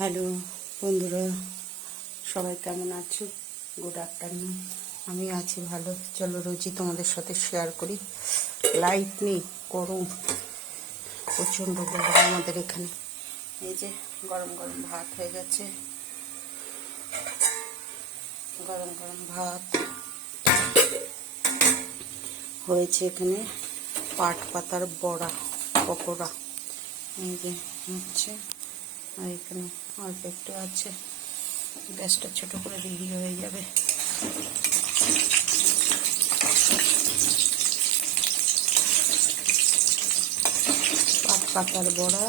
Hello বন্ধুরা, সবাই কেমন আছো? Good afternoon. আমি আছি ভালো। চলো রোজই তোমাদের সাথে শেয়ার করি। লাইট নেই, গরম, প্রচণ্ড গরম আমাদের এখানে। এই যে গরম গরম ভাত হয়ে গেছে, গরম গরম ভাত হয়েছে। এখানে পাট পাতার বড়া, পকোড়া এই যে হচ্ছে। আর এখানে অল্প একটু আছে, গ্যাসটা ছোট করে দিলেই হয়ে যাবে। পাট পাতার বড়া,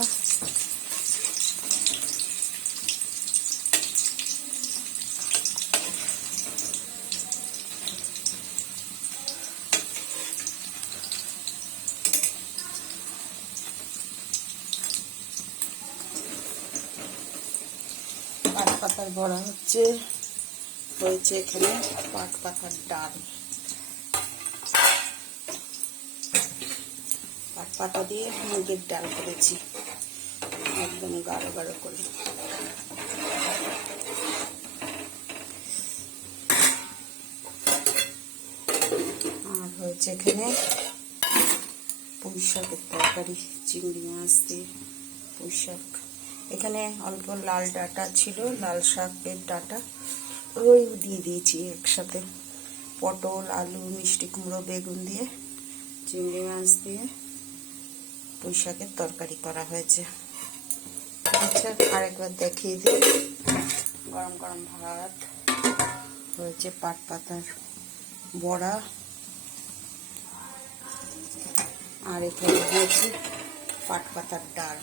পাট পাতার বড়া হয়েছে এখানে পাট পাতার ডাল, পাট পাতা দিয়ে মুগের ডাল করেছি, একদম গাঢ় গাঢ় করে। আর হয়েছে এখানে পুঁই শাকের তরকারি, চিংড়ি মাছ দিয়ে পুঁই শাক। এখানে অল্প লাল ডাঁটা ছিল, লাল শাকের ডাঁটা, ওই দিয়ে দিয়েছি একসাথে। পটল, আলু, মিষ্টি কুমড়ো, বেগুন দিয়ে, চিংড়ি মাছ দিয়ে পুঁই শাকের তরকারি করা হয়েছে। আচ্ছা, আরেকবার দেখিয়ে দিই। গরম গরম ভাত হয়েছে, পাট পাতার বড়া, আর এখানে হয়েছে পাট পাতার ডাল।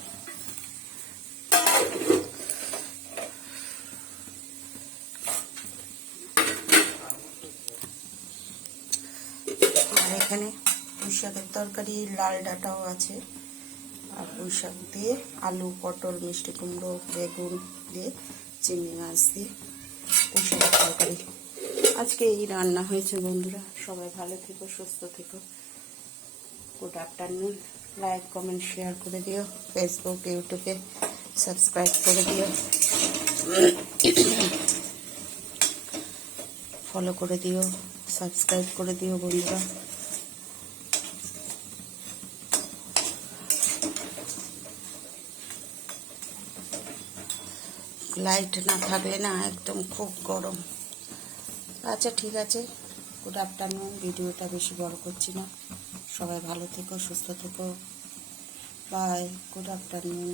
আর এখানে পুঁই শাকের তরকারি, লাল ডাঁটাও আছে, আর পুঁই শাক দিয়ে আলু, পটল, মিষ্টি কুমড়ো, বেগুন দিয়ে, চিংড়ি মাছ দিয়ে পুঁই শাকের তরকারি। আজকে এই রান্না হয়েছে বন্ধুরা। সবাই ভালো থেকো, সুস্থ থেকো। Good afternoon. Like, comment, share করে দিও। ফেসবুক, ইউটিউবে সাবস্ক্রাইব করে দিও, ফলো করে দিও, সাবস্ক্রাইব করে দিও বন্ধুরা। লাইট না থাকলে না একদম খুব গরম। আচ্ছা ঠিক আছে, গুড আফটারনুন। ভিডিওটা বেশি বড় করছি না। সবাই ভালো থেকো, সুস্থ থেকো। Bye, good afternoon.